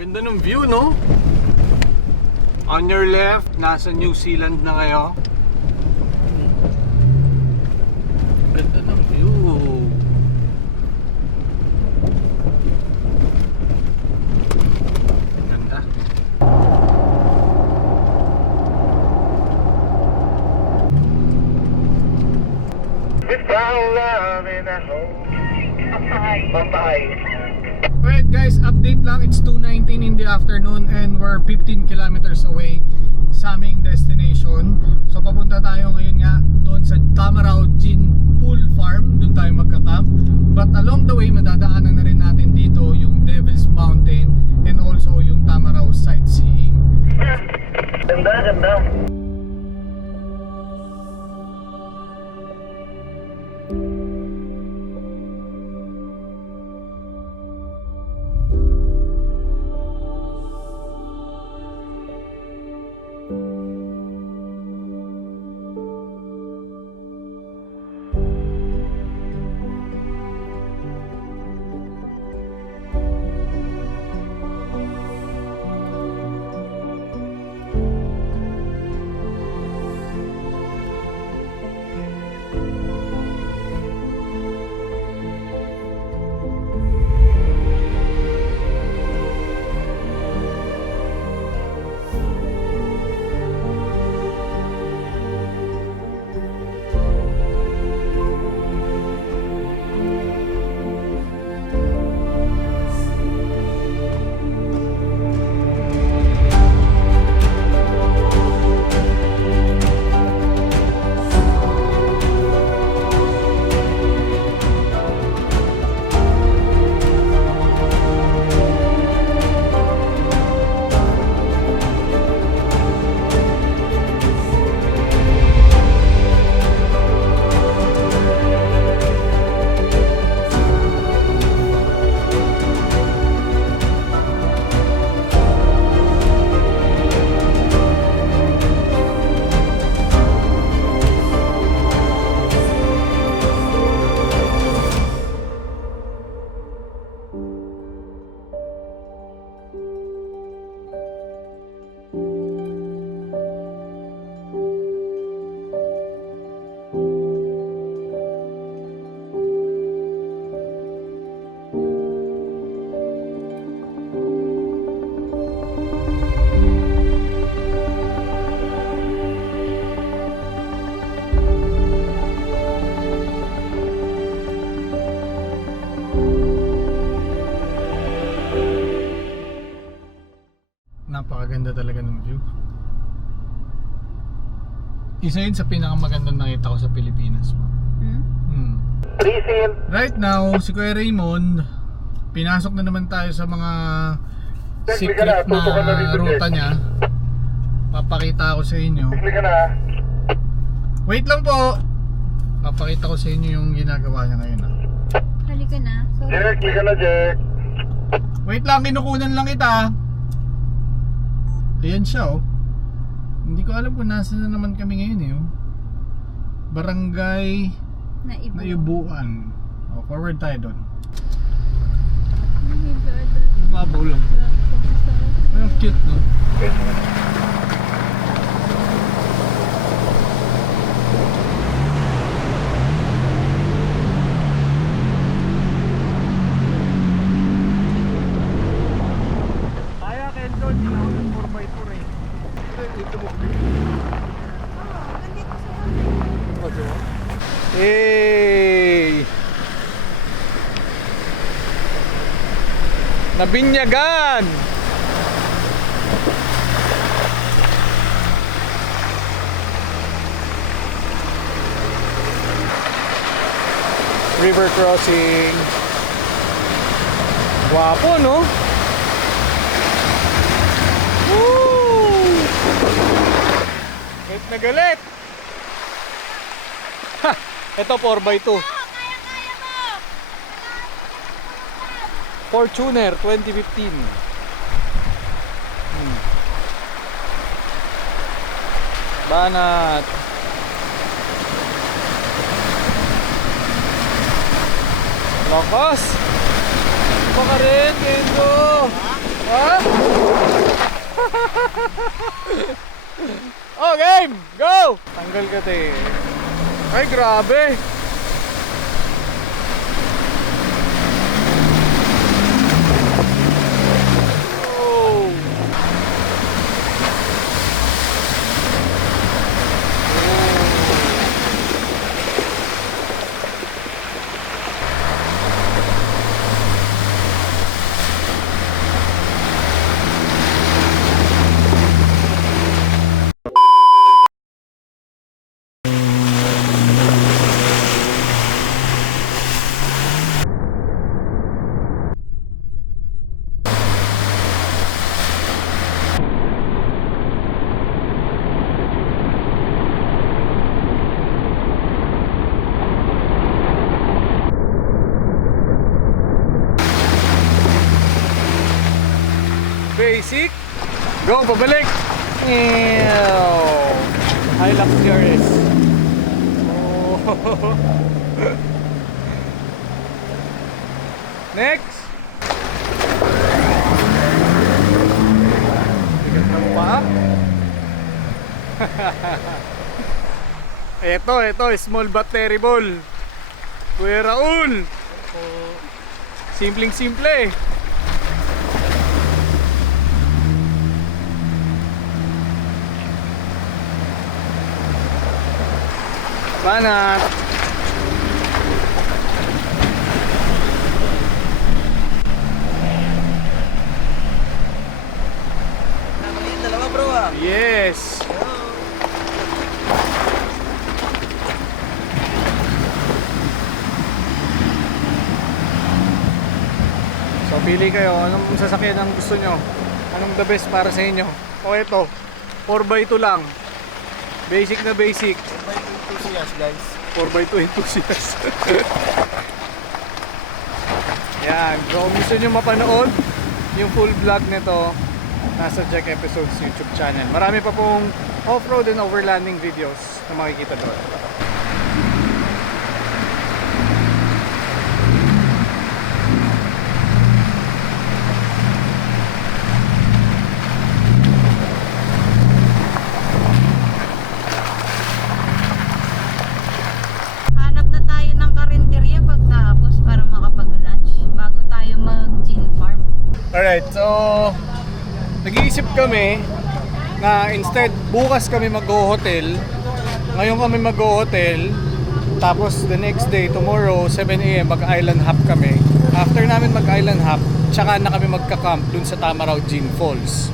Ganda ng view, no? On your left, nasa New Zealand na kayo. Ganda ng view. Ganda. We found love in a hole. Bye-bye. Alright guys, update lang. It's 2:19 in the afternoon and we're 15 kilometers away sa aming destination. So papunta tayo ngayon nga doon sa Tamarao Gin Pool Farm. Doon tayo magka-camp. But along the way, madadaanan na rin natin dito yung Devil's Mountain and also yung Tamarao sightseeing. Ganda, ganda. Napakaganda talaga ng view. Isa yun sa pinakamagandang nakita ko sa Pilipinas. Right now, si Kuya Raymond, pinasok na naman tayo sa mga secret na ruta niya. Papakita ko sa inyo. Wait lang po. Papakita ko sa inyo yung ginagawa niya ngayon. Halika na. Sorry. Jack, lika na, Jack. Wait lang, kinukunan lang kita. Ayan siya, oh. Hindi ko alam kung nasa na naman kami ngayon, eh. Oh. Barangay Naibuan. Oh, forward tayo doon. Oh my God. Mababaw lang. Ang cute, no? Kaya, Kendall, hindi ako ng 4x4 eh. Dito mo. Hey! Nabinyagan! River crossing. Guwapo, no? Woo! Galit na galit! Ha! Ito 4x2. Fortuner 2015. Banat. Lakas. Baka rin, Kendo. Ha? Oh, game! Go! Tanggal ka, te. Ay, grabe. Oh. Basic. Go, pabalik. Ew. Hilux DRS. Oh. Next. Bigat ng paa. Ito, small but terrible. Kuya Raul. Oh. Simpleng-simple. Banat. Dalawa bro ah. Yes. So pili kayo, anong sasakyan ang gusto nyo? Anong the best para sa inyo? O ito, 4x2 lang. Basic na basic. 4x2 enthusiast guys. 4x2 enthusiast. Yan, so kung gusto nyo mapanood yung full vlog nito, nasa Jack Episodes YouTube channel. Marami pa pong off-road and overlanding videos na makikita doon. Hanap na tayo ng karinderya pagtapos para makapag-lunch bago tayo mag-gin farm. Alright, so nag-iisip kami na instead bukas kami mag-hotel, ngayon kami mag-hotel, tapos the next day, tomorrow, 7 AM, mag-island hop kami. After namin mag-island hop, tsaka na kami magka-camp dun sa Tamaraw Gin Falls.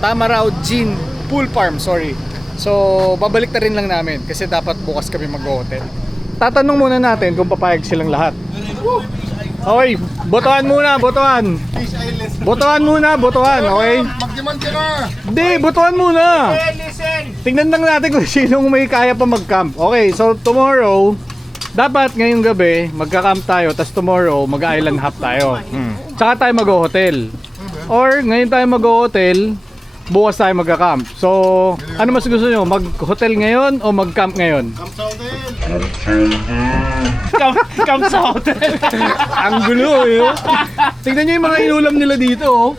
Tamaraw Gin Pool Farm, sorry. So, babalik na rin lang namin kasi dapat bukas kami mag-hotel. Tatanong muna natin kung papayag silang lahat. Okay, botohan muna, botohan. Botohan muna, botohan, okay? Mag-demand ka na! Hindi, botohan muna. Tingnan lang natin kung sinong may kaya pa mag-camp. Okay, so tomorrow, dapat ngayong gabi, magka-camp tayo, tapos tomorrow, mag-island hop tayo. Tsaka tayo mag-hotel. Or, ngayon tayo mag-hotel, bukas tayo magka-camp. So, ano mas gusto nyo? Mag-hotel ngayon o mag-camp ngayon? Camp sa hotel. Ang gulo eh. Tingnan nyo yung mga inulam nila dito. Oh.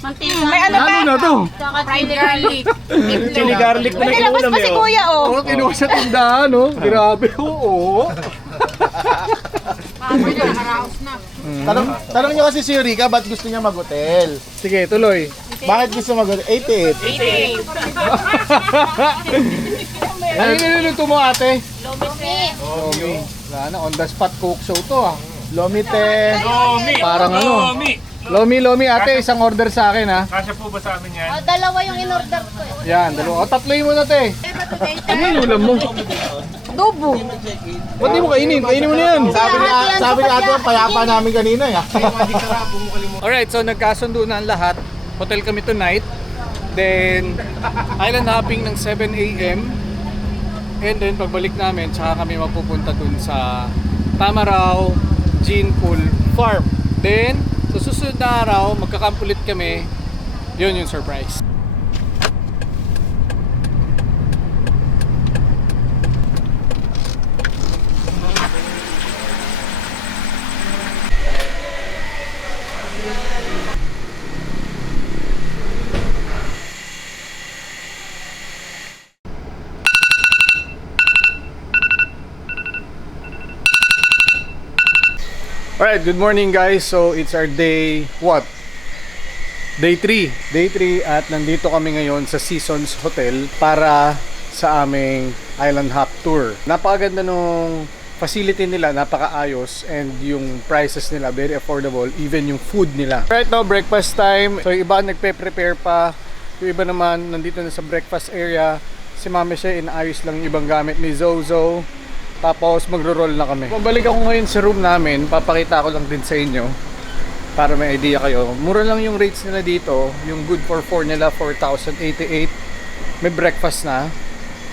May ano Ano na to? Fried garlic. Chili garlic na Nilabas pa si kuya oh. Oh, kinuha sa tindahan, no? Grabe, oo. Tanong nyo kasi si Eureka, ba't gusto niya mag-hotel? Sige, tuloy. Bakit gusto mag-hotel? 88. Ano yung niluluto mo, ate? Lomi. Lomi. Wala na, on the spot cook show to ah. Lomite. Parang ano. Lomi, ate, isang order sa akin ha. Kasya po ba sa amin yan? Dalawa yung in-order ko eh. Yan, dalawa. O, tatloy mo na, te. Ano yung ulam mo? Adobo. Ba't di mo kainin? Kainin mo na yan. Sabi ni ate, payapa namin kanina ya. Alright, so nagkasundo na ang lahat. Hotel kami tonight. Then, island hopping ng 7 AM. And then, pagbalik namin, tsaka kami mapupunta dun sa Tamaraw Gin Pool Farm. Then, sa susunod na araw, magkakamp ulit kami. Yun yung surprise. Alright, good morning guys. So it's our day, what? Day 3. Day 3 at nandito kami ngayon sa Seasons Hotel para sa aming island hop tour. Napakaganda nung facility nila, napakaayos, and yung prices nila very affordable, even yung food nila. Right now, breakfast time. So yung iba nagpe-prepare pa, yung iba naman nandito na sa breakfast area. Si Mami siya inaayos lang yung ibang gamit ni Zozo. Tapos magro-roll na kami. Pabalik ako ngayon sa room namin, papakita ko lang din sa inyo para may idea kayo. Mura lang yung rates nila dito. Yung good for 4 nila, 4,088. May breakfast na.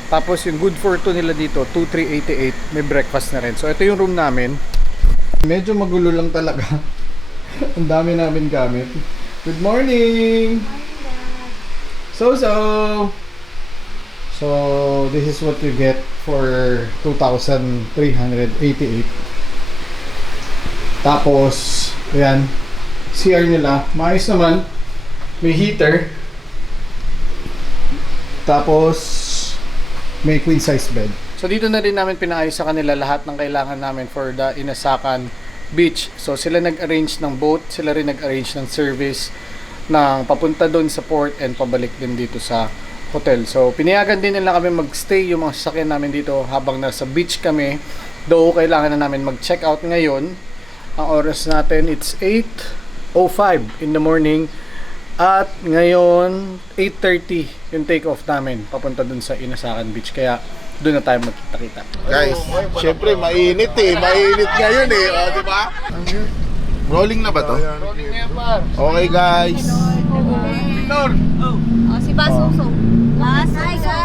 Tapos yung good for 2 nila dito, 2,388. May breakfast na rin. So ito yung room namin. Medyo magulo lang talaga. Ang dami namin gamit. Good morning! So this is what you get for 2,388. Tapos, ayan, CR nila, maayos naman. May heater. Tapos, may queen size bed. So dito na rin namin pinaayos sa kanila lahat ng kailangan namin for the Inasakan Beach. So sila nag-arrange ng boat, sila rin nag-arrange ng service ng papunta doon sa port and pabalik din dito sa hotel. So pinayagan din nila kami magstay yung mga sasakyan namin dito habang nasa beach kami. Though kailangan na namin mag-check out ngayon. Ang oras natin it's 8:05 in the morning. At ngayon 8:30 yung take off namin papunta dun sa Inasakan Beach. Kaya doon na tayo magkita-kita. Guys, syempre mainit eh. Mainit ngayon eh. O, di ba? Rolling na ba to? Rolling na yan, par. Okay guys. Oh, si Basuso. Basuso.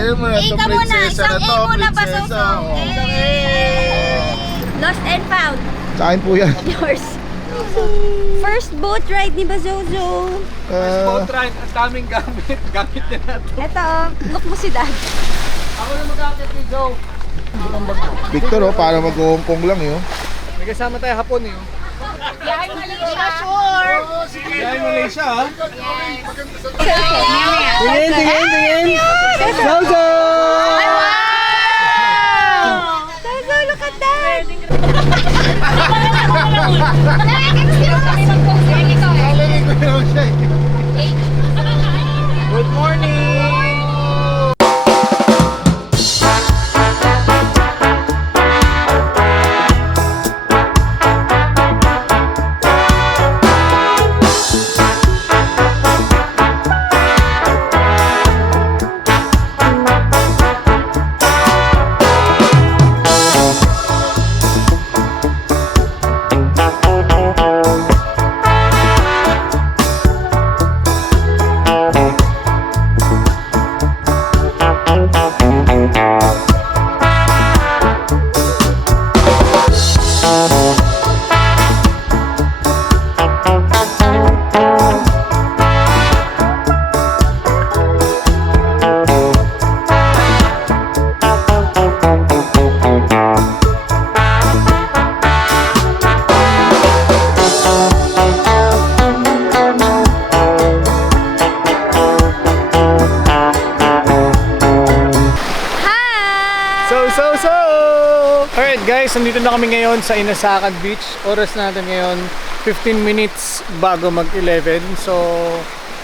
Ayun mo na to, Ika muna, prinsesa na isang to. A muna, Prinsesa. Basuso. Lost and found. Sa akin po yan. Yours. First boat ride ni Bazozo. Boat ride, ang daming gamit. Gamit na natin. Eto, look mo si Dad. Ako na mag-akit ni Joe. Victor oh, para mag-uungkong lang yun. May kasama tayo hapon eh. Yahay Malaysia, sure. Yahay Malaysia ha. Tingin, tingin. Zozo! Zozo, look at that. Good morning! Alright guys, nandito na kami ngayon sa Inasakan Beach. Oras natin ngayon 15 minutes bago mag-11. So,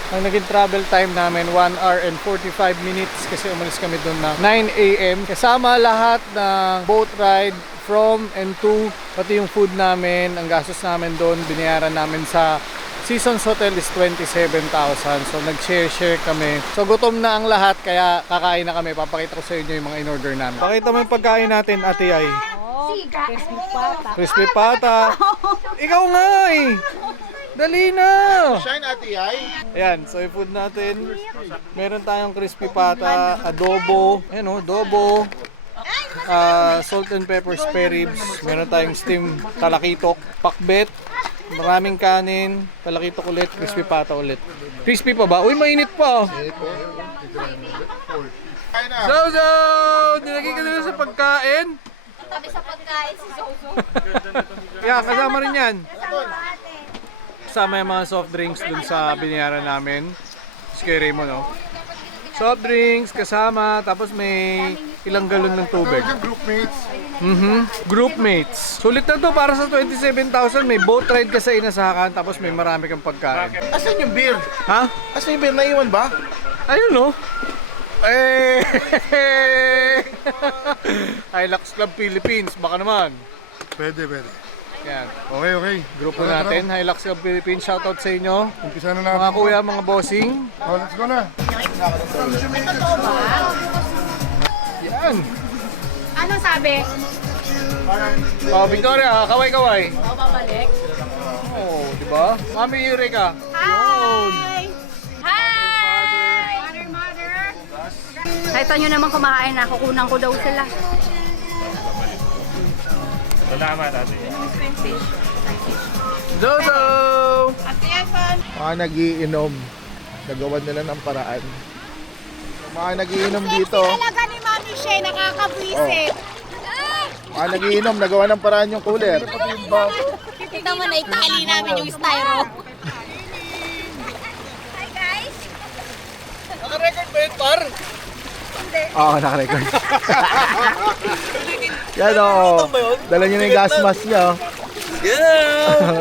ang naging travel time namin 1 hour and 45 minutes kasi umalis kami doon na 9 AM. Kasama lahat ng boat ride from and to, pati yung food namin, ang gastos namin doon, binayaran namin sa Seasons Hotel is 27,000. So nag-share kami. So gutom na ang lahat kaya kakain na kami. Papakita ko sa inyo yung mga in-order namin. Pakita mo yung pagkain natin, Ate Ay. Crispy pata. Crispy pata. Ikaw nga eh. Dali na. Shine Ate Ay. Ayan, so yung food natin. Meron tayong crispy pata, adobo. Ayan o, adobo. Salt and pepper spare ribs. Meron tayong steam talakitok, pakbet. Maraming kanin, palakitok ulit, crispy pata ulit. Crispy pa ba? Uy, mainit pa! Zozo! Nilagay ka nila sa pagkain? Tabi sa pagkain si Zozo. Yeah, kasama rin yan. Kasama yung mga soft drinks dun sa binayaran namin. Scary mo, no? Soft drinks kasama, tapos may ilang galon ng tubig. Groupmates. Groupmates. Sulit na to para sa 27,000. May boat ride ka sa inasakan tapos may marami kang pagkain. Asan yung beer? Ha? Asan yung beer? Naiwan ba? Ayun no. Eh. Hilux Club Philippines. Baka naman. Pwede. Yan. Okay. Grupo natin. Hilux Club Philippines. Shoutout sa inyo. Umpisa na natin. Mga kuya, mga bossing. Oh, let's go na. Yan. Ano sabi? Oh, Victoria, kaway-kaway. Ako babalik. Oh, di ba? Mami Eureka. Hi! Hi! Mother! Kahit nyo naman kumakain na, kukunan ko daw sila. Salamat, ate. Zozo! Ate Evan! Mga nagiinom. Nagawan nila ng paraan. Mga nagiinom dito. Talaga ni Mami Shay, nakakabwisit. Mga nagiinom. Nagawa ng paraan yung cooler. Kita mo na itali namin yung styro. Hi guys! Naka-record ba yun, par? Oo, naka-record. Yan o. Dala nyo na yung gas mask niya.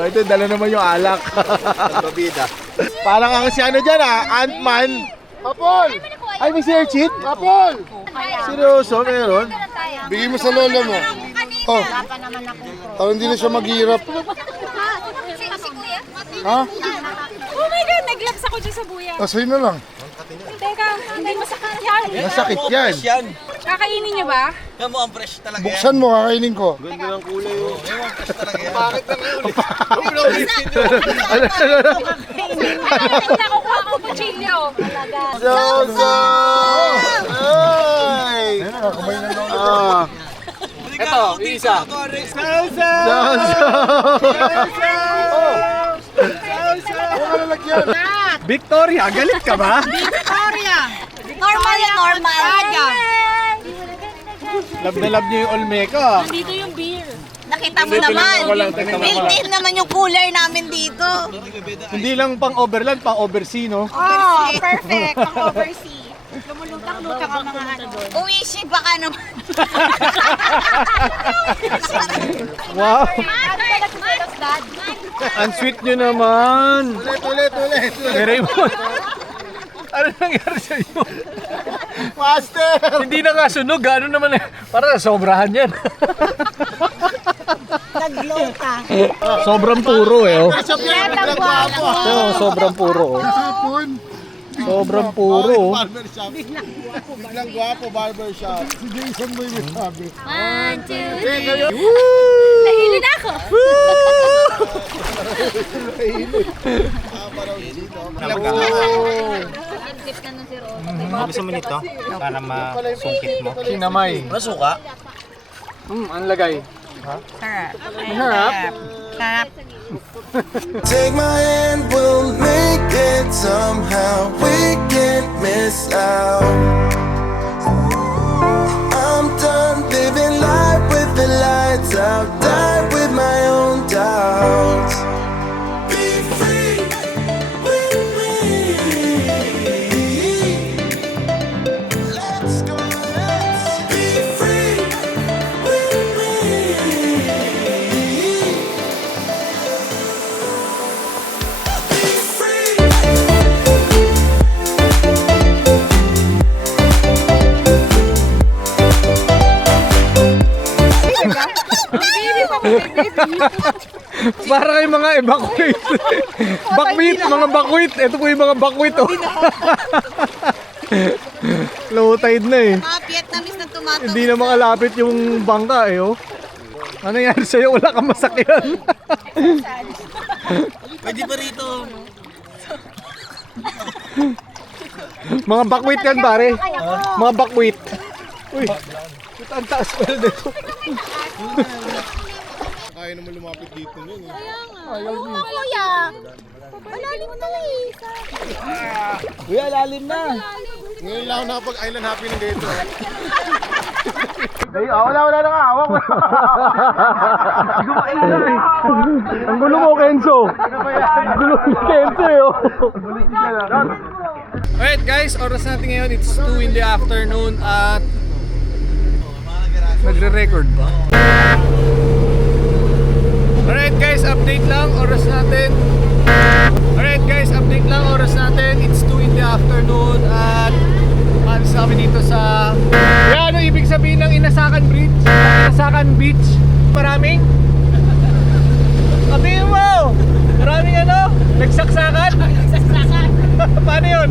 Ito, dala naman yung alak. Babida. Parang ang si ano dyan Ant-Man. Apol! Ay, may Serchit? Apol! Seryoso, meron? Bigay mo sa lola mo. Oh, Wala pa naman akong pro. para hindi na siya maghihirap. Si Kuya? Ha? Oh my God, nag-gloves ako dyan sa buya. Ah, sa'yo na lang. Teka, hindi masakit yan. Masakit yan. Kakainin niyo ba? Buksan mo, kakainin ko. Nakukuha ko kutsilyo. Zozo! Ay! Ayun na, kamay na lang. Ito, isa. Zozo! Huwag ka lalagyan. Victoria, galit ka ba? Victoria! Normal yan, normal. Love na love niyo yung Olmeca. Dito yung beer. Nakita mo naman. Built-in naman yung cooler namin dito. Hindi lang pang overland, pang oversea, no? Oh, perfect. Pang-oversea. Lumulutang-lutang ang mga ano. Uwishi, baka naman. Wow! Ano talaga kumilos, Dad? Ang sweet nyo naman! Ulit. Hey, Raymond! Ano nangyari sa iyo? Master! Hindi na nga sunog, ano naman eh. Para sobrahan yan. Nag-glow ka. Sobrang puro eh, oh. Biglang gwapo. Oh, sobrang puro, oh. Hapon. Sobrang puro, oh. Barbershop. Biglang gwapo, barbershop. Si Jason mo yung sabi. 1, 2, 3. Kayo. Nahilo na ako. Clip na nun si Ron. Gusto mo nito? Para masungkit mo. Kinamay. Masuka? Ang lagay. Sarap. Harap. Sarap. Take my hand, we'll make it somehow. We can't miss out. I'm done living life with the lights out. Die with my own doubts. Be free with me. Let's go, let's be free with me. Para kay mga evacuate. Bakwit, mga bakwit. Ito po yung mga bakwit, oh. Low tide na eh. Mga Vietnamese na tumato. Hindi na makalapit yung bangka eh, oh. Ano nangyari sa'yo? Wala kang masakyan. Pwede ba rito? Mga bakwit yan, pare. Mga bakwit. Uy, ito ang taas pala dito. Kaya naman lumapit dito yun eh. Kuya. Malalim na lang isa. Uy, alalim na. Ngayon lang ako nakapag-island happy ng dito. Wala na hawak. Ang gulo mo, Kenzo. Ang gulo ni Kenzo, eh, oh. Alright guys, oras natin ngayon, it's 2 in the afternoon at Nagre-record ba? Alright guys, update lang. Oras natin. Alright guys, update lang. Oras natin. It's 2 in the afternoon. At maalis na kami dito sa... Yan, ano ibig sabihin ng Inasakan Bridge? Inasakan Beach. Maraming? Sabihin mo! Maraming ano? Nagsaksakan? Nagsaksakan. Paano yun?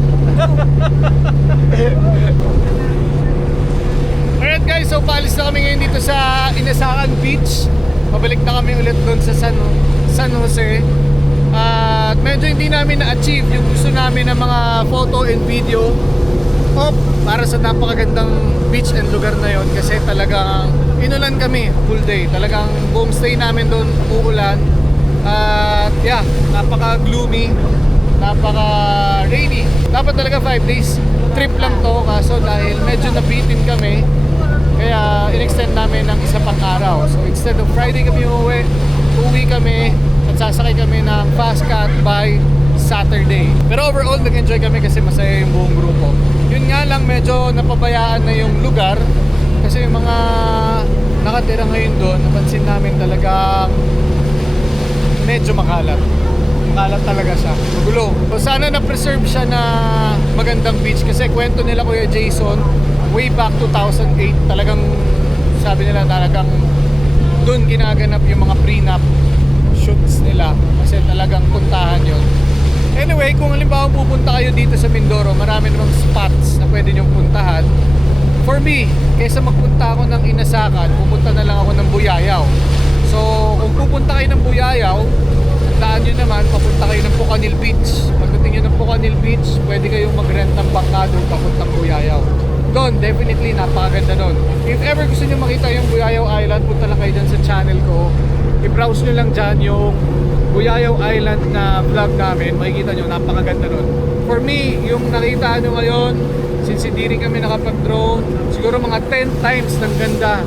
Alright guys, so paalis na kami ngayon dito sa Inasakan Beach. Pabalik na kami ulit doon sa San Jose. At medyo hindi namin na-achieve yung gusto namin ng mga photo and video para sa napakagandang beach and lugar na yon, kasi talagang inulan kami full day. Talagang buong stay namin doon uulan. At yeah, napaka-gloomy, napaka-rainy. Dapat talaga 5 days trip lang to, kaso dahil medyo nabitin kami, kaya in-extend namin ng isa pang araw. So instead of Friday kami uwi kami at sasakay kami ng fast cat by Saturday. Pero overall nag-enjoy kami kasi masaya yung buong grupo. Yun nga lang, medyo napabayaan na yung lugar kasi yung mga nakatira ngayon doon, napansin namin talagang medyo makalat. Makalat talaga siya, magulo. So sana na-preserve siya na magandang beach kasi kwento nila Kuya Jason way back 2008, talagang sabi nila talagang doon ginaganap yung mga prenup shoots nila kasi talagang puntahan yun. Anyway, kung halimbawa pupunta kayo dito sa Mindoro, marami namang spots na pwede nyong puntahan. For me, kaysa magpunta ako ng Inasakan, pupunta na lang ako ng Buyayaw. So kung pupunta kayo ng Buyayaw, tandaan nyo naman, papunta kayo ng Pucanil Beach. Pagdating nyo ng Pucanil Beach, pwede kayong mag-rent ng bangka doon papuntang Buyayaw. Doon, definitely, napakaganda doon. If ever gusto nyo makita yung Buyayaw Island, punta lang kayo dyan sa channel ko. I-browse nyo lang dyan yung Buyayaw Island na vlog namin. Makikita nyo, napakaganda doon. For me, yung nakita nyo ngayon, since hindi rin kami nakapag-drone, siguro mga 10 times ng ganda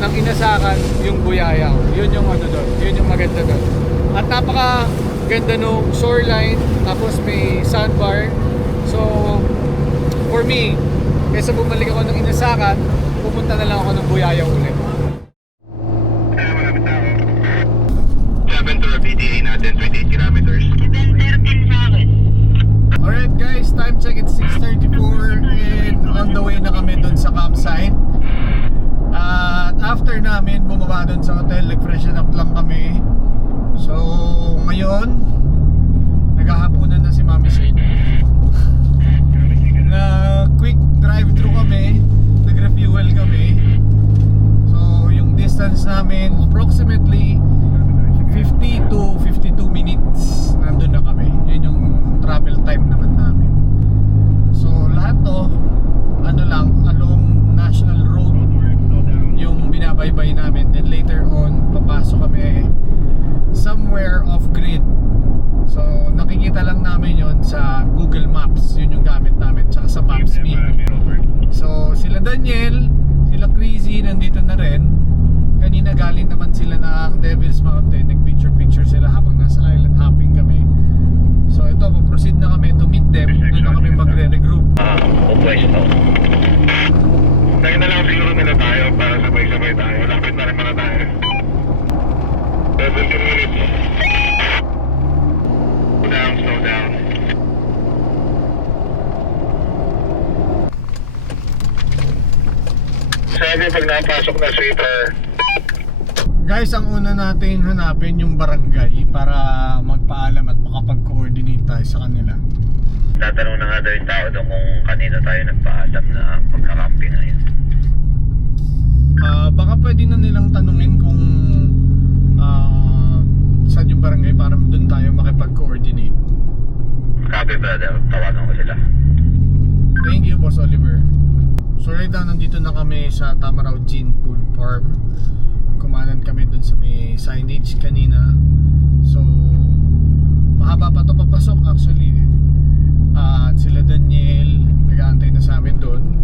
ng Inasakan yung Buyayaw. Yun yung ano doon, yun yung maganda doon. At napakaganda nung shoreline, tapos may sandbar. So, for me, kaysa bumalik ako ng Inasakan, pupunta na lang ako ng Buyayaw ulit. PDA natin, 28 kilometers. Alright guys, time check, it's 6:34 and on the way na kami doon sa campsite. At after namin bumaba doon sa hotel, nag-freshen up lang kami. So ngayon, naghahaponan na si Mami Shane. Na quick drive-thru kami, nag-refuel kami. So yung distance namin approximately 50 to 52 minutes nandun na kami. Yun yung travel time naman namin. So lahat to ano lang, along National Road yung binabaybay namin. Then later on papasok kami somewhere off grid. So nakikita lang namin yon sa Google Maps. Yun yung gamit namin, tsaka sa Maps.me. So sila Daniel, sila Crazy nandito na rin. Kanina galing naman sila ng Devil's Mountain. Nag-picture sila habang nasa island hopping kami. So ito, proceed na kami to meet them. Doon na kami magre-regroup. Pwesto. Tayo na lang siguro nila tayo para sabay-sabay tayo. Lapit na rin mga tayo. 17 minutes. Slow down. Sabi pag napasok na sweeper. Guys, ang una natin hanapin yung barangay para magpaalam at makapag-coordinate tayo sa kanila. Tatanong na nga daw yung tao doon kung kanina tayo nagpaalam na magka-camping ngayon. Baka pwede na nilang tanungin kung saan yung barangay para doon tayo makipag-coordinate. Copy brother, tawagan ko sila. Thank you, Boss Oliver. So right now, nandito na kami sa Tamaraw Gin Pool Farm. Kumanan kami dun sa may signage kanina. So mahaba pa to papasok actually. At sila Daniel nag-aantay na sa amin dun.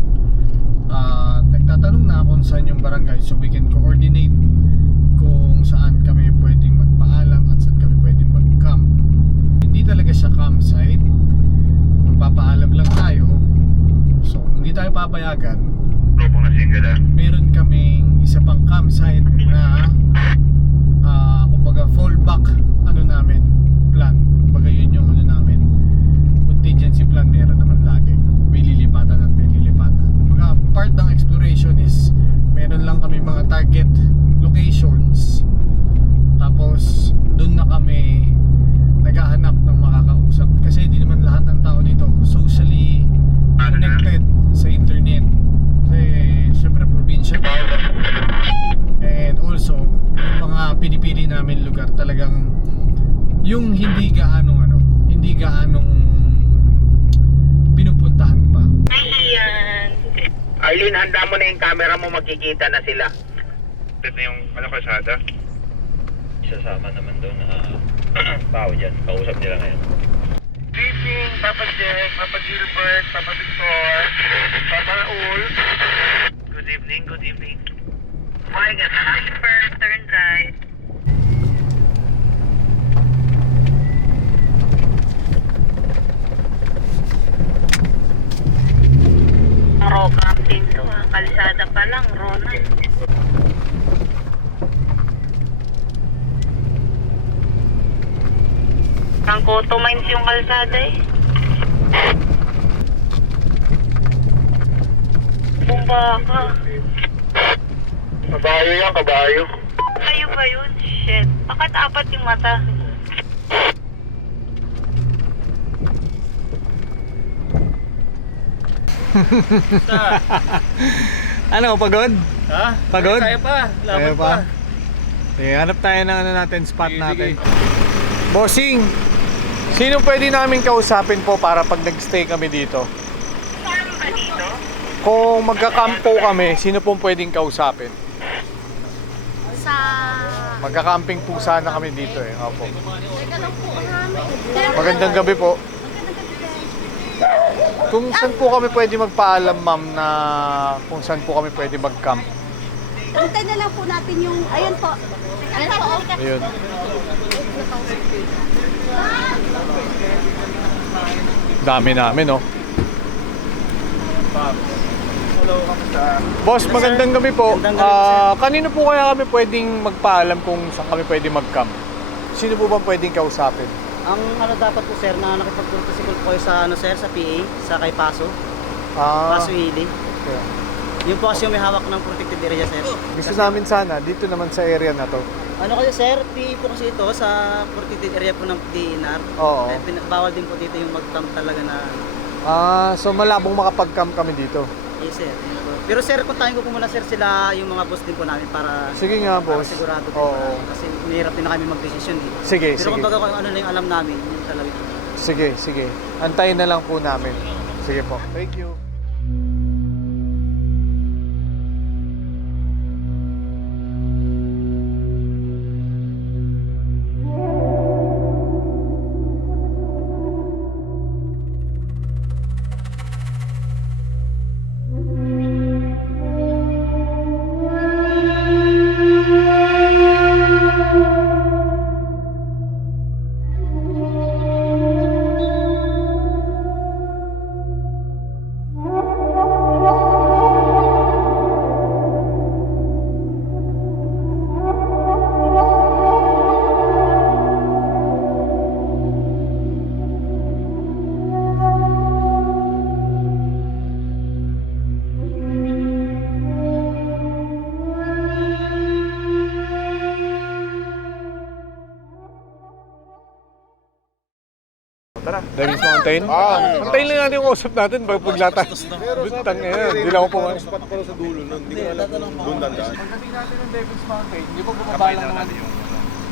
Nagtatanong na kung saan yung barangay so we can coordinate kung saan kami pwedeng magpaalam at saan kami pwedeng mag-camp. Hindi talaga siya campsite, magpapaalam lang tayo. So kung hindi tayo papayagan, Grupong na single meron kaming isa pang campsite na kumbaga fallback ano namin plan. Kumbaga yun yung ano namin contingency plan, meron naman lagi. May lilipatan at may lilipatan. Kumbaga part ng exploration is meron lang kami mga target locations. Tapos doon na kami naghahanap ng makakausap kasi hindi naman lahat ng tao dito socially connected sa internet. Kasi syempre probinsya and also yung mga pinipili namin lugar talagang yung hindi gaanong pinupuntahan pa. Arlene, handa mo na yung camera mo, makikita na sila. Ito na yung kalsada. Isasama naman doon na tao dyan. Kausap nila ngayon. Greeting, Papa Jack, Papa Gilbert, Papa Victor, Papa Raul. Good evening, good evening. Why ka na? First turn right. Raw camping to ha. Kalsada pa lang, raw na. Ang Koto Mines yung kalsada eh. Bumbaka. Kabayo yan, kabayo. Kayo ba yun? Shit. Bakit apat yung mata? Ano, pagod? Ha? Pagod? Kaya pa. Kaya pa. Hanap tayo ng ano natin, spot natin. Bossing, sino pwede namin kausapin po para pag nag-stay kami dito? Saan ba dito? Kung magkakampo kami, sino pong pwedeng kausapin? Sa... Magkakamping po sana kami dito eh. Opo. Teka lang po namin. Magandang gabi po. Kung saan po kami pwede magpaalam, ma'am, na kung saan po kami pwede mag-camp? Antay na lang po natin yung, ayun po. Ayun po. Ayun. Dami namin, oh. Boss, magandang gabi po. Kanino po kaya kami pwedeng magpaalam kung saan kami pwede mag-camp? Sino po ba pwedeng kausapin? Ang ano dapat po sir na nakipag-protocol po kayo sa ano sir sa PA sa kay Paso. Paso Ili. Okay. Yung po kasi yung may hawak ng protected area sir. Gusto namin sana dito naman sa area na to. Ano kayo sir, PA po kasi ito sa protected area po ng DNR. Oo. Bawal din po dito yung mag-camp talaga na. So malabong makapag-camp kami dito. Yes sir. Yun po. Pero sir, puntahin ko po muna sir sila yung mga boss din po namin para Sige nga, para boss. sigurado din Oo. kasi mahirap din na kami mag-decision dito. Sige, Pero sige. kung baga kung ano na yung alam namin, yun talaga. Sige, sige. Antayin na lang po namin. Sige po. Thank you. Tara, Davis Mountain. Antayin lang natin yung usap natin pag paglata. Bintang ngayon, hindi lang ako pumunta. Spot pa sa dulo nun. Hindi ko alam kung doon dandaan. Pagdating natin ng Davis Mountain, di ba bumaba lang naman?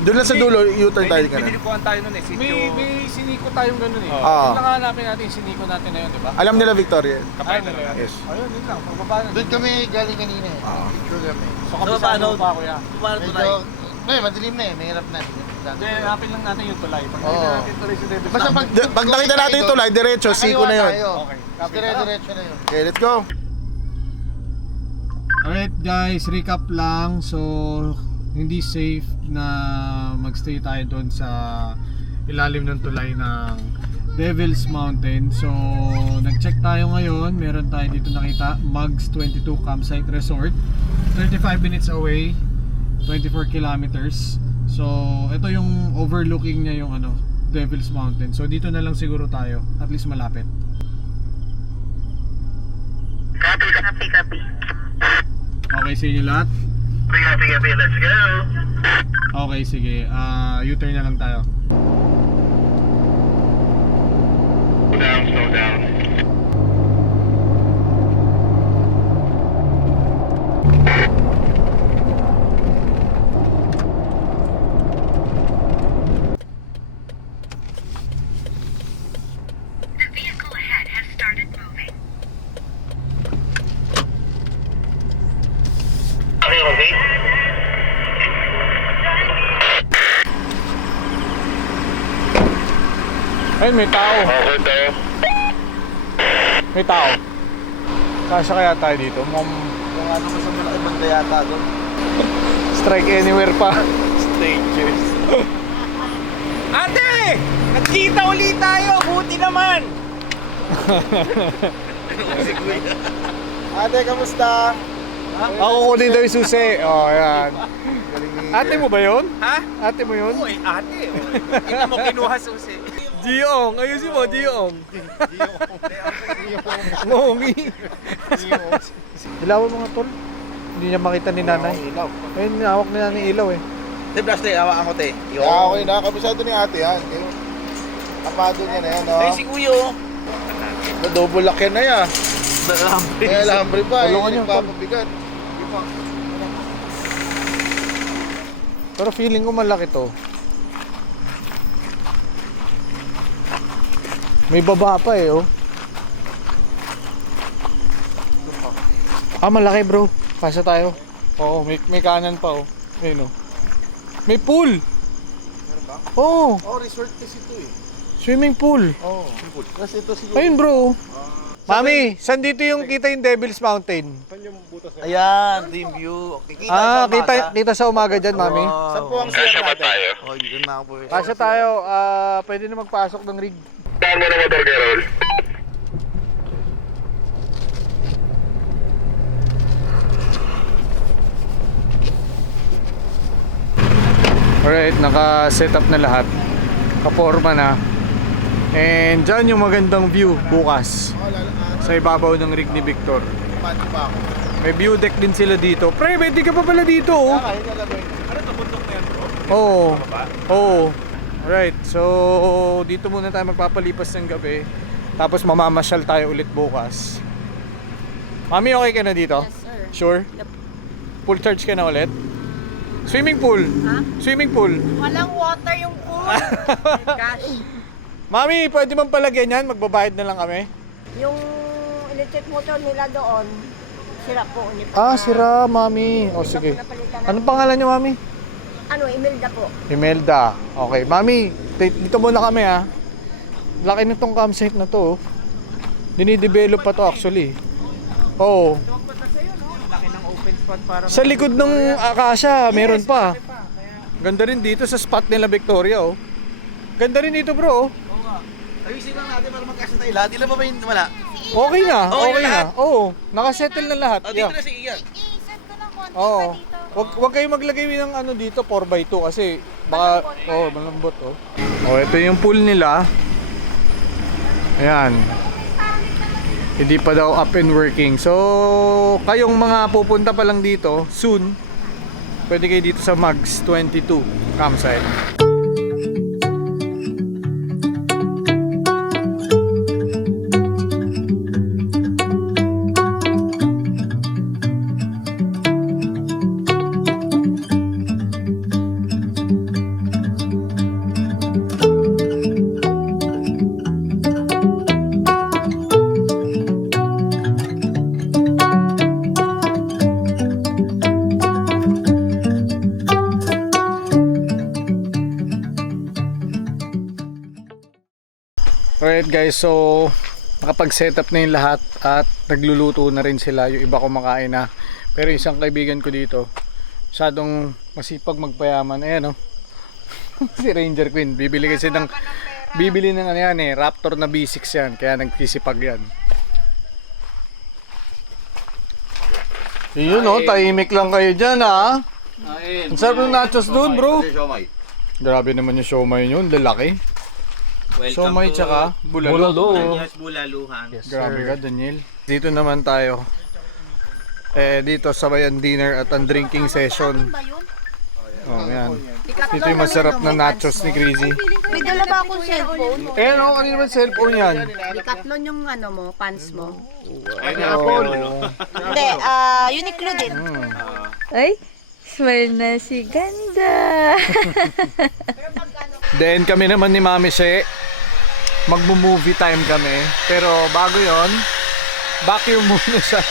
Doon lang sa dulo, U-turn tayo ka na. Pinilikuhan tayo nun eh. May siniko tayong ganun eh. Oo. Yung lang hanapin natin yung siniko natin na yun, di ba? Alam nila Victoria. Ay, nila yan. Yes. Ayun, yun lang. Pagbaba na. Doon kami galing kanina eh. Picture kami. So, kabisado pa ako yan. Paano Medyo, madilim na eh. Mahirap na. Hindi, hanapin lang natin yung tulay. Pag nakita natin yung tulay sa Davis Basta Mountain. Pag nakita natin yung tulay, diretso, siko na yun. Okay. Dire-diretso na yun. Okay, let's go. Alright guys, recap lang. So, hindi safe na magstay tayo doon sa ilalim ng tulay ng Devil's Mountain. So nag-check tayo ngayon, meron tayo dito nakita, Mugs 22 Campsite Resort, 35 minutes away, 24 kilometers. So ito yung overlooking niya yung ano, Devil's Mountain. So dito na lang siguro tayo, at least malapit. Copy. Okay sa inyo lahat? Copy, let's go. Okay, sige. U-turn na lang tayo. Slow down. The vehicle ahead has started moving. Okay. Ayun, may tao. Okay tayo. May tao. Kasya kaya tayo dito? Kung ano mas ang malaki banda yata doon. Strike anywhere pa. Strangers. Ate! Nagkita ulit tayo! Buti naman! Ate, kamusta? Ako kunin daw yung susi. Oh, yan. Ate mo ba yun? Ha? Ate mo yun? Uy, ate! Ina mo kinuha susi. Jiong! Ayusin mo, Jiong! Ngongi! Ilawan mo nga, tol. Hindi niya makita ni nanay. Ilaw. Ayun, hawak ni nanay ilaw eh. Te, plastic, hawaan ko te. Okay na, kabisado ni ate yan. Kapado niya na yan, no? Ay, si Kuyo! Na-double lock yan na yan. Kaya lambre pa, Tulungan niyo, tol. papabigat. Pero feeling ko malaki to. May baba pa eh, oh. Malaki bro. Pasa tayo. Oo, may kanan pa, oh. Ayun, oh. May pool. Oo. Oh, resort kasi ito eh. Swimming pool. Oh, kasi ito siguro. Ayun bro. Mami, saan dito yung kita yung Devil's Mountain? Ayan, dream view. Okay, Kita sa umaga dyan, mami. Saan po ang share natin? Oh, dito na po. Pasa tayo, pwede na magpasok ng rig. Daan mo na motor, Gerald. Alright, naka-set up na lahat. Kaporma na. And dyan yung magandang view bukas. Sa ibabaw ng rig ni Victor. Pati pa ako. May view deck din sila dito. Pre, pwede ka pa pala dito, oh. Kaya nalagay. Ano ito, bundok na yan, bro? Oo. Oo. Alright, so dito muna tayo magpapalipas ng gabi. Tapos mamamasyal tayo ulit bukas. Mami, okay ka na dito? Yes, sir. Sure? Yep. Full charge ka na ulit? Swimming pool. Ha? Swimming pool. Walang water yung pool. Gosh. Mami, pwede bang palagyan yan? Magbabayad na lang kami. Yung electric motor nila doon, sira po. Sira, mami. O, sige. Anong pangalan niyo, mami? Ano, Imelda po. Imelda. Okay, mami, dito muna kami, ha. Laki nitong campsite na to, oh. Dinidevelop pa to, actually. Oo. Laki ng open spot para... Sa likod ng Acacia, meron pa. Ganda rin dito sa spot nila Victoria, oh. Ganda rin dito, bro, oh. Ayusin lang natin para magkasa tayo lahat. Ilan ba yung wala? Okay na, okay na. Oo, nakasettle na lahat. Dito na si Ian. I-set ko ng konti Oo. pa dito. Wag kayo maglagay ng ano dito 4x2 kasi baka malambot, oh. Oh, ito yung pool nila. Ayan. Hindi pa daw up and working. So, kayong mga pupunta pa lang dito soon, pwede kayo dito sa Mugs 22 campsite. Alright guys, so nakapag-setup na yung lahat at nagluluto na rin sila. Yung iba kumakain na. Pero isang kaibigan ko dito, masyadong masipag magpayaman. Ayan, oh. Si Ranger Queen, bibili kasi ng bibili ng ano yan eh, Raptor na B6 yan, kaya nagsisipag yan. Yun oh, tahimik lang kayo dyan ha. Ang sarap ng nachos doon bro. Grabe naman yung siomay yun, lalaki. Siomay tsaka bulalo. Bulaluhan. Grabe ka Daniel. Dito naman tayo. Dito sabayan dinner at ang drinking session. Oh, yan. Ito yung masarap na nachos ni Crazy. May dala ba akong cellphone? No, ano naman cellphone yan? Decathlon yung ano mo, pants mo. Apple. Hindi, Uniqlo din. Ay, smile na si ganda. Then kami naman ni Mami She, magmo-movie time kami. Pero bago yon, vacuum muna siya.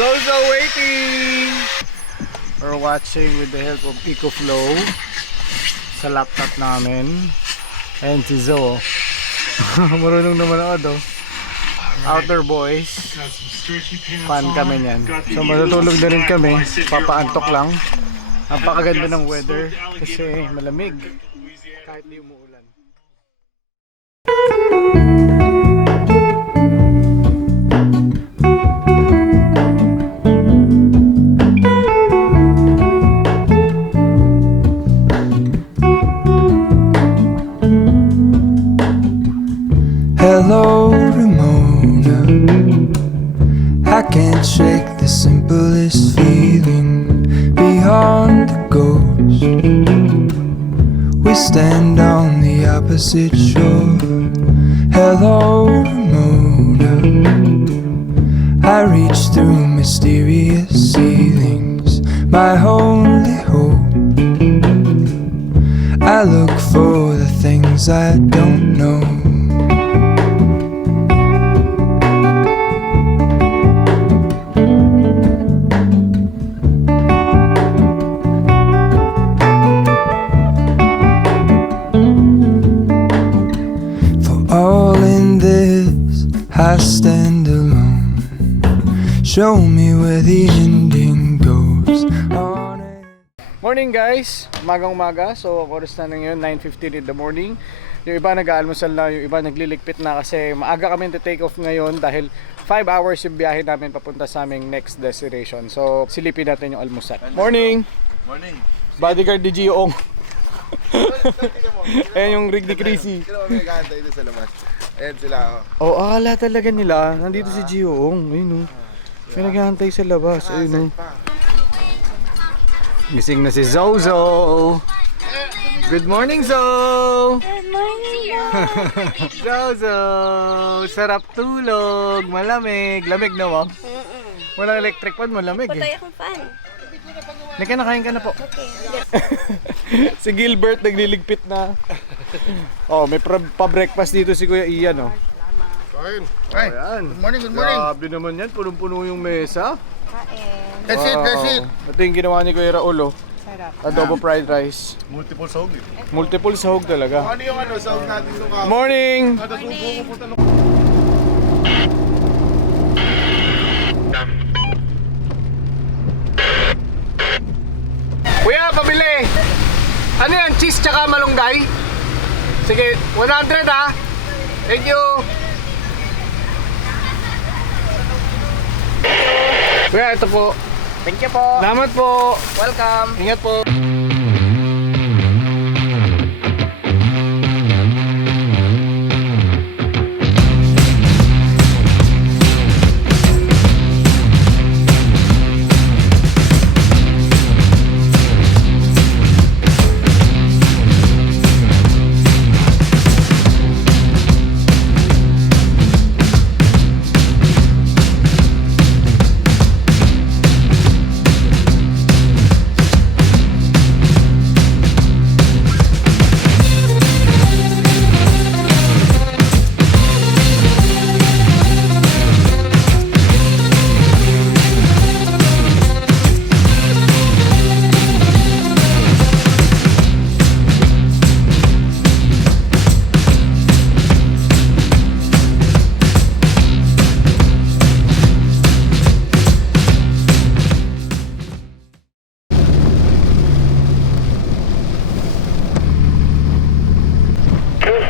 Zozo waiting! We're watching with the help of EcoFlow sa laptop namin. And si Zo. Marunong naman ako do. Outer Boys. Fan kami niyan. So matutulog na rin kami. Papaantok lang. Napakaganda ng weather kasi malamig. Kahit di umuulan. Hello, Ramona. I can't shake the simplest feeling beyond the ghost. We stand on the opposite shore. Hello, Ramona. I reach through mysterious ceilings, my only hope. I look for the things I don't know. I stand alone. Show me where the ending goes. Morning guys! Umagang-umaga. So oras na ngayon, 9:15 in the morning. Yung iba nag-aalmusal na, yung iba nagliligpit na kasi maaga kami to take off ngayon dahil 5 hours yung biyahe namin papunta sa aming next destination. So silipin natin yung almusal. Morning! Morning. Bodyguard ni Gio-ong. Ayan yung rig ni Crazy. Sino may gantay dito sa labas? Ayan sila. Oh, akala talaga nila. Nandito si Gio-ong. Ayun o. May naghahantay sa labas. Ayun o. Gising na si Zozo. Good morning, Zo! Good morning, Zozo! Sarap tulog. Malamig. Lamig na mo? Walang electric fan. Malamig eh. Patay akong fan. Nakain ka na po. Okay. Si Gilbert nagliligpit na. Oh, may pa-breakfast dito si Kuya Ian, oh. Kain. Ay, good morning, good morning. Grabe naman yan, punong-puno yung mesa. That's it, that's it. Ito yung ginawa ni Kuya Raul, oh. Adobo fried rice. Multiple sahog eh. Multiple sahog talaga. Ano yung sahog natin nung kahapon? Morning! Kuya, pabili! Ano yan? Cheese tsaka malunggay? Sige, 100 ha? Thank you! Kuya, ito po. Thank you po. Salamat po! Welcome. Ingat po!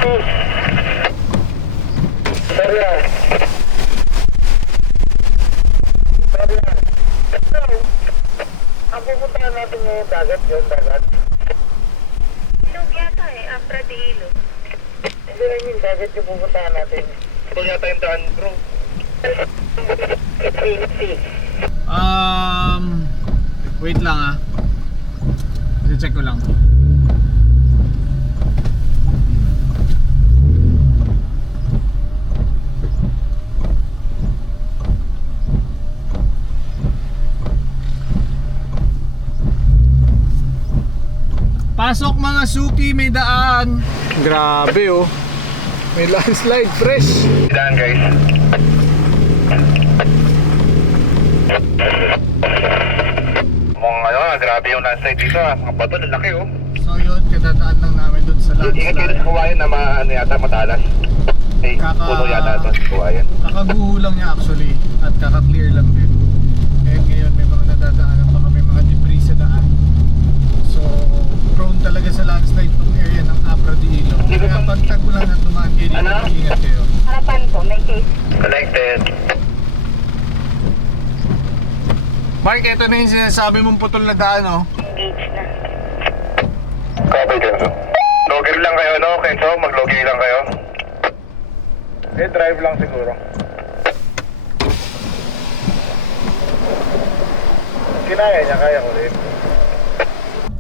Ang pupuntahan natin ngayon, dagat yun, dagat. Ilog yata Abra de Ilog. Hindi lang yung dagat yung pupuntahan natin. Ito yata yung daan, bro. Wait lang ah. I-check ko lang. Pasok mga suki, may daan. Grabe oh. May landslide, fresh. Daan, guys. Mukhang grabe yung landslide dito ah. Mga bato, lalaki oh. So yun, kadadaan lang namin dun sa Ingat kayo landslide. sa kawayan na yata matalas. Eh, puno yata ito sa kawayan. Kakaguho lang niya actually at kaka-clear lang din. And ngayon may mga nadadaanan pa kami, mga debris sa daan. So prone talaga sa landslide tong area ng Abra de Ilog. Kaya pag tag-ulan at dumaan kayo dito, ingat kayo. Harapan ko, may case. Connected. Mark, ito na yung sinasabi mong putol na daan oh. Engage na. Copy, Kenzo. Logger lang kayo, no, Kenzo? Mag-logger lang kayo. Drive lang siguro. Kinaya niya, kaya ko rin.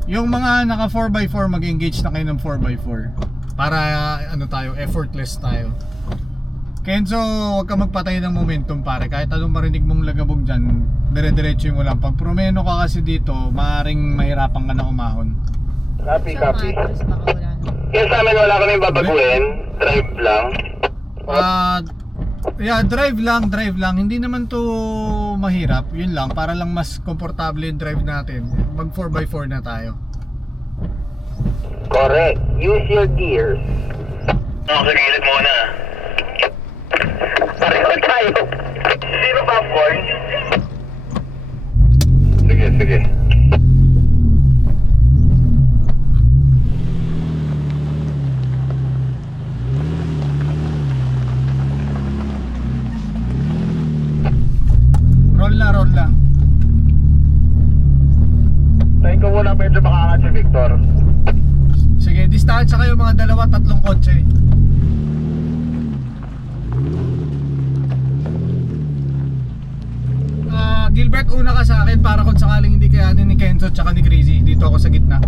Yung mga naka 4x4, mag-engage na kayo ng 4x4 para ano tayo, effortless tayo. Kenzo, huwag ka magpatay ng momentum pare. Kahit anong marinig mong lagabog dyan, dire-diretso mo lang. Pag promeno ka kasi dito, maaaring mahirapan ka na umahon. Copy. Yan sa amin, wala kami babaguhin. Drive lang. Yeah, drive lang. Hindi naman to mahirap. Yun lang, para lang mas komportable yung drive natin. Mag 4x4 na tayo. Correct. Use your gears. Sa gilid muna. Pareho tayo. Zero popcorn. Sige. Roll lang. Tayo ko muna medyo makaangat si Victor. Sige, distansya kayo mga 2-3 kotse. Gilbert, una ka sa akin para kung sakaling hindi kayanin ni Kenzo tsaka ni Crazy. Dito ako sa gitna.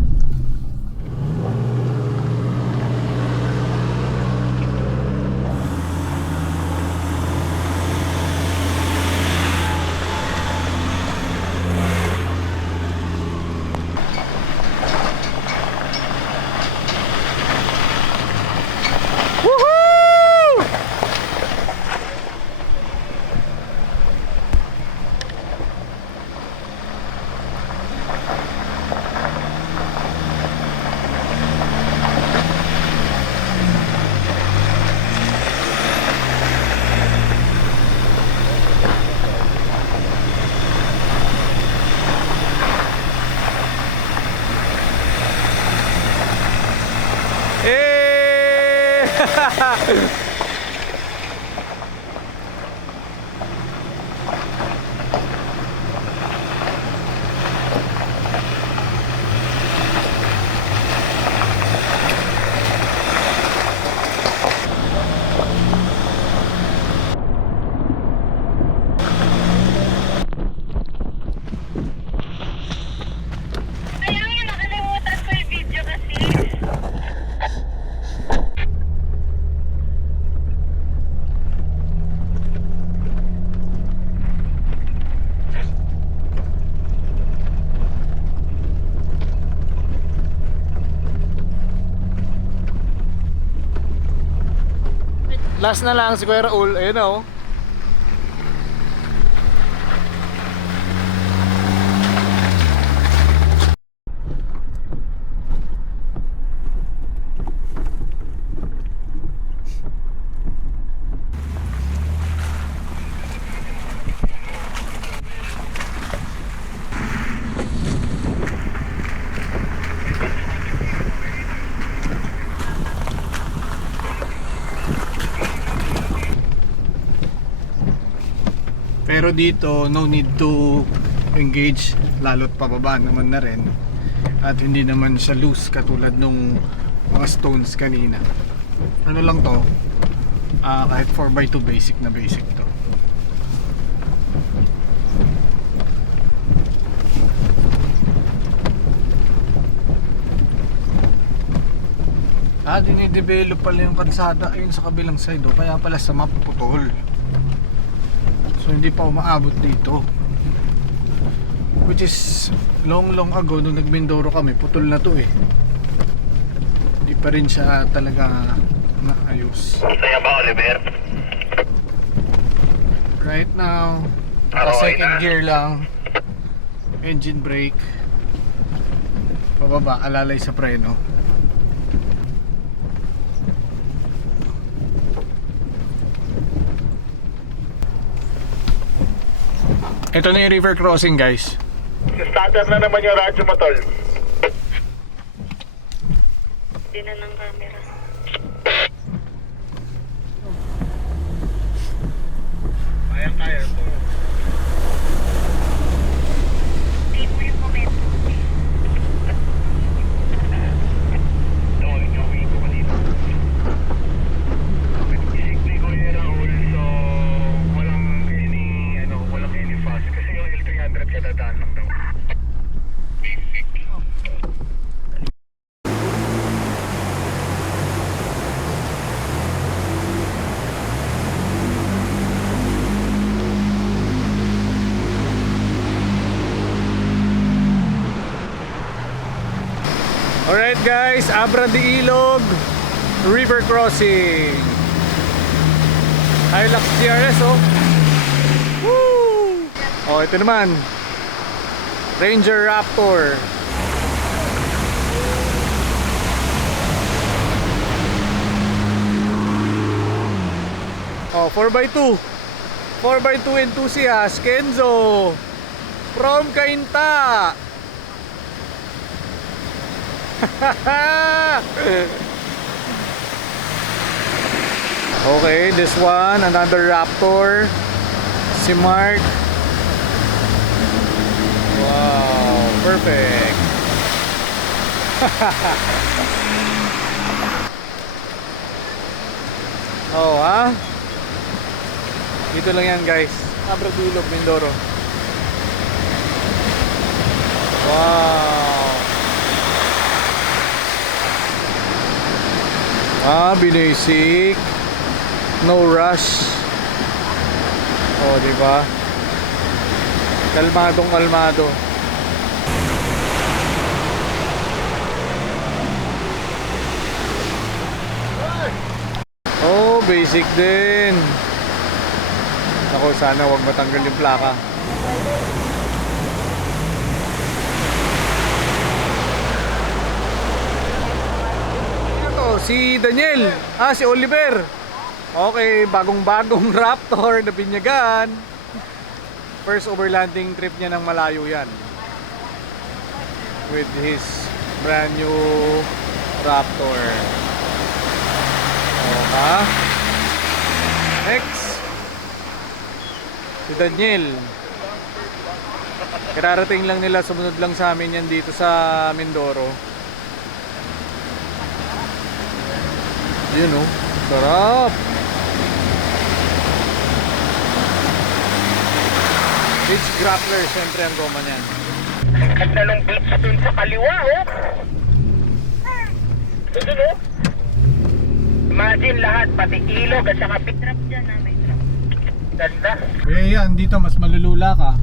Last na lang si Kuya Raul, ayun na oh. Pero dito no need to engage, lalo't pababa naman na rin. At hindi naman siya loose katulad nung mga stones kanina. Ano lang to, kahit 4x2 basic na basic to. Dinidevelop pala yung kalsada ayun sa kabilang side, oh. Kaya pala sa map putol. So hindi pa umaabot dito. Which is long ago nung nag-Mindoro kami, putol na to eh. Hindi pa rin siya talaga naayos. Kaya ba, Oliver? Right now, second gear lang. Engine brake. Pababa, alalay sa preno. Ito na yung river crossing, guys. Starter na naman yung radyo mo, tol. Hindi na ng camera. Kaya to. Hindi mo yung momento. Gawin ko kanina. Isikli ko yung Raul, so walang any fast. Kasi yung L300 kadadaan lang daw. Basic. Alright guys, Abra de Ilog River Crossing. Hilux GRS, oh. Woo! Oh, ito naman Ranger Raptor. Oh, 4x2 enthusiast Kenzo from Cainta. Okay, this one, another Raptor. Si Mark. Wow, perfect. Oh, ha? Dito lang yan, guys. Abra de Ilog, Mindoro. Wow. Basic. No rush. Oh, di ba? Kalmadong-kalmado. Oh, basic din. Ako, sana wag matanggal yung plaka. Si Daniel, si Oliver. Okay, bagong-bagong Raptor na binyagan. First overlanding trip niya ng malayo yan. With his brand new Raptor. Next, si Daniel. Kararating lang nila, sumunod lang sa amin yan dito sa Mindoro. Yun, oh, sarap. Beach grappler, syempre ang goma niyan. Ang ganda ng beach dun sa kaliwa, oh. Doon, oh. Imagine lahat, pati ilog at saka beach. Trap dyan na, may trap. Ganda. Kaya yan, dito mas malulula ka.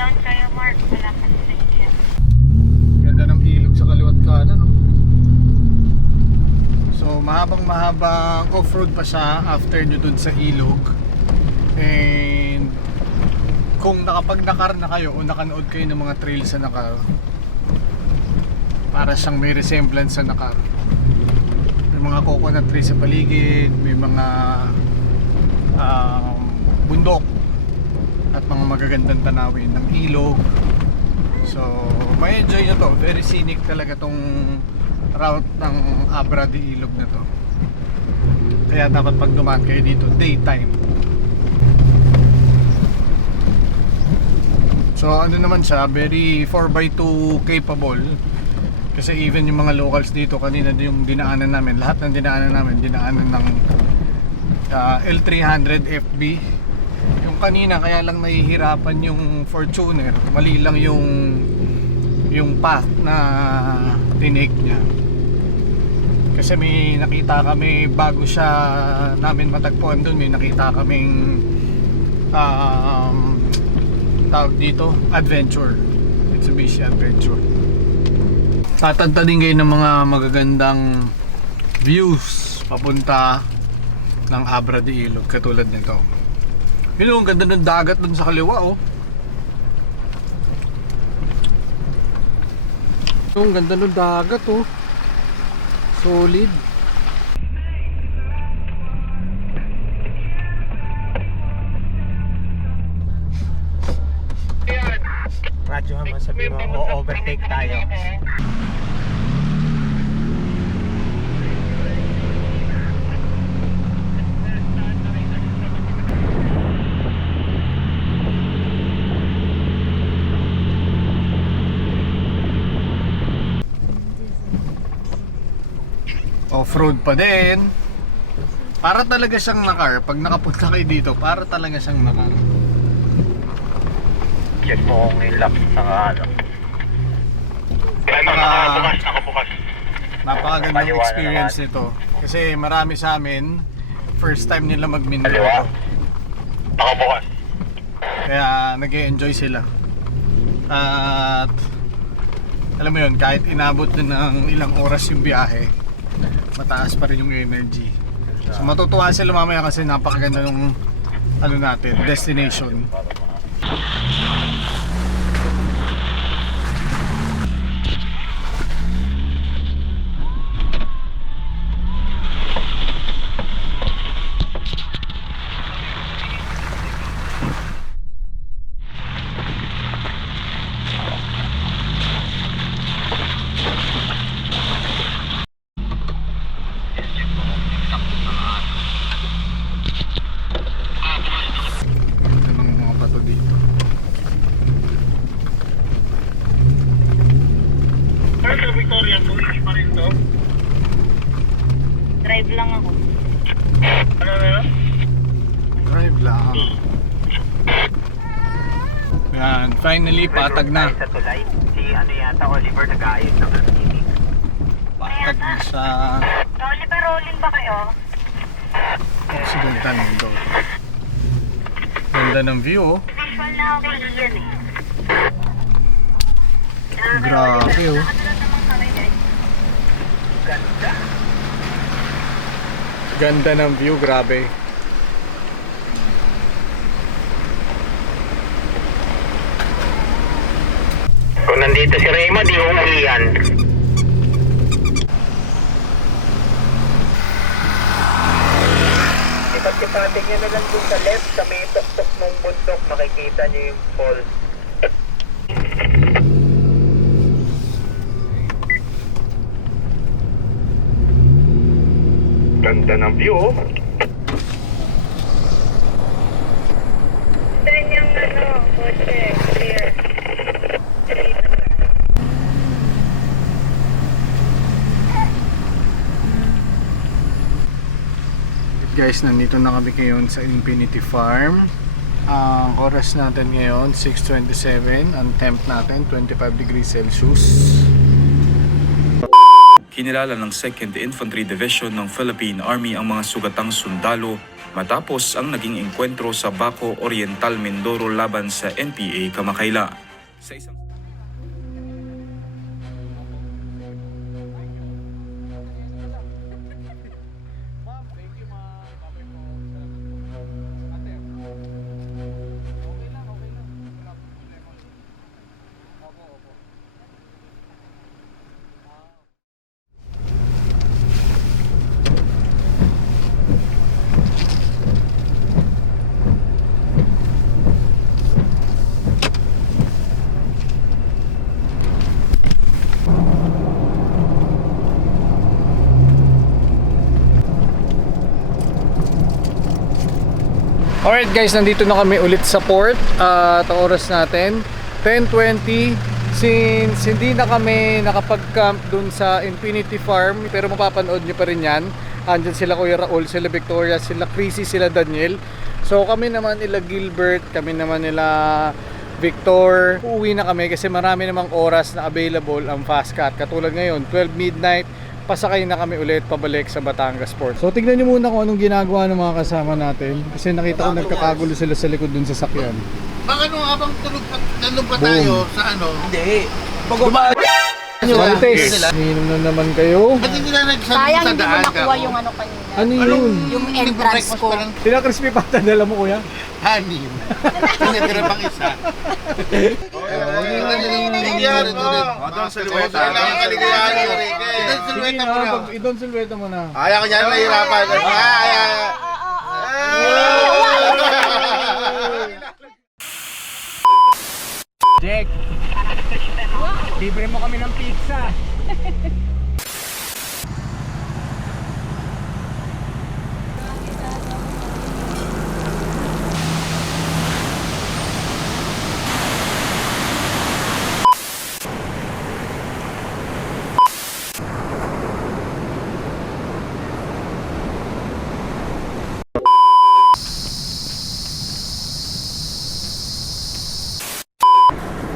Down kayo, Mark. Wala ka sa inyo. Ganda ng ilog sa kaliwat kanan, no? So mahabang off-road pa siya after nyo dun sa ilog. And kung nakapag-Dakar na kayo o nakanood kayo ng mga trails sa Dakar, para siyang may resemblance sa Dakar. May mga coconut trees sa paligid, may mga bundok at mga magagandang tanawin ng ilog. So may enjoy nyo to. Very scenic talaga tong route ng Abra de Ilog na to. Kaya dapat pag dumaan kayo dito, daytime. So ano naman siya, very 4x2 capable. Kasi even yung mga locals dito kanina yung dinaanan namin, lahat ng dinaanan namin, dinaanan ng L300 FB. Yung kanina kaya lang nahihirapan yung Fortuner, mali lang yung path na tinake niya. Kasi may nakita kami bago siya namin matagpuan doon, may nakita kaming tawag dito, Adventure, Mitsubishi Adventure. Tatanta din kayo ng mga magagandang views papunta ng Abra de Ilog katulad nito. Yun, ang ganda ng dagat dun sa kaliwa, oh. Ang ganda ng dagat, oh. Solid. Radyo naman, sabi mo, o-overtake tayo. Off-road pa din. Para talaga siyang nakar. Pag nakapunta kayo dito, para talaga siyang nakar. Check mo kung yung lock ano. Nakabukas. Napakagandang experience nito. Kasi marami sa amin, first time nila mag-Mindoro. Nakabukas. Kaya nag-e-enjoy sila. At alam mo yun, kahit inabot na ng ilang oras yung biyahe, mataas pa rin yung energy. So matutuwa sila mamaya kasi napakaganda ng ano natin, destination. Drive lang ako. Drive lang. Yan, finally patag na. Sa tulay, si ano yata, Oliver, nag-aayos ng TV. Patag na sa Oliver, rolling ba kayo? Occidental Mindoro. Ganda ng view, oh. Visual na ako yan eh. Grabe, oh. Ganda ng view, grabe. Kung nandito si Raymond, di umuwi yan. Ipat-ipating nyo na lang dun sa left, sa may tuktok ng bundok, makikita nyo yung falls. Ganda ng view, oh. Saan yung ano, kotse, clear. Guys, nandito na kami ngayon sa Infinity Farm. Ang oras natin ngayon 6:27. Ang temp natin 25 degrees Celsius. Kinilala ng 2nd Infantry Division ng Philippine Army ang mga sugatang sundalo matapos ang naging engkwentro sa Baco Oriental, Mindoro laban sa NPA kamakayla. Sa isang Alright guys, nandito na kami ulit sa port. At ang oras natin 10:20. Since hindi na kami nakapag-camp dun sa Infinity Farm, pero mapapanood nyo pa rin yan. Andyan sila Kuya Raul, sila Victoria, sila Chrissy, sila Daniel. So kami naman nila Gilbert, kami naman nila Victor. Uuwi na kami kasi marami namang oras na available ang fast cat. Katulad ngayon, 12 midnight, pasakay na kami ulit pabalik sa Batangas Port. So tignan nyo muna kung anong ginagawa ng mga kasama natin. Kasi nakita ko nagkakagulo sila sa likod dun sa sakyan. Baka nung habang tulog pa tayo sa ano? Hindi. Marites, niinom na naman kayo. Ba't hindi na Sayang sa hindi mo daan nakuha yung ano kanina. Ano yun? Yung entrance ko. Sila crispy pata, dala mo kuya? Hanim. Tinitira pang isa. Kaligayahan mo. Doon sa liweta. Kaligayahan mo. Doon sa liweta mo na. Idon silweta mo na. Ayaw ko niyan nahihirapan. Jack, libre mo kami ng pizza.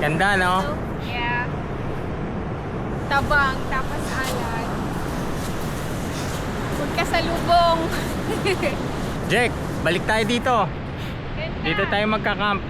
Ganda, no? Yeah. Tabang, tapos alat. Magkasalubong. Jack, balik tayo dito. Ganda. Dito tayo magka-camp.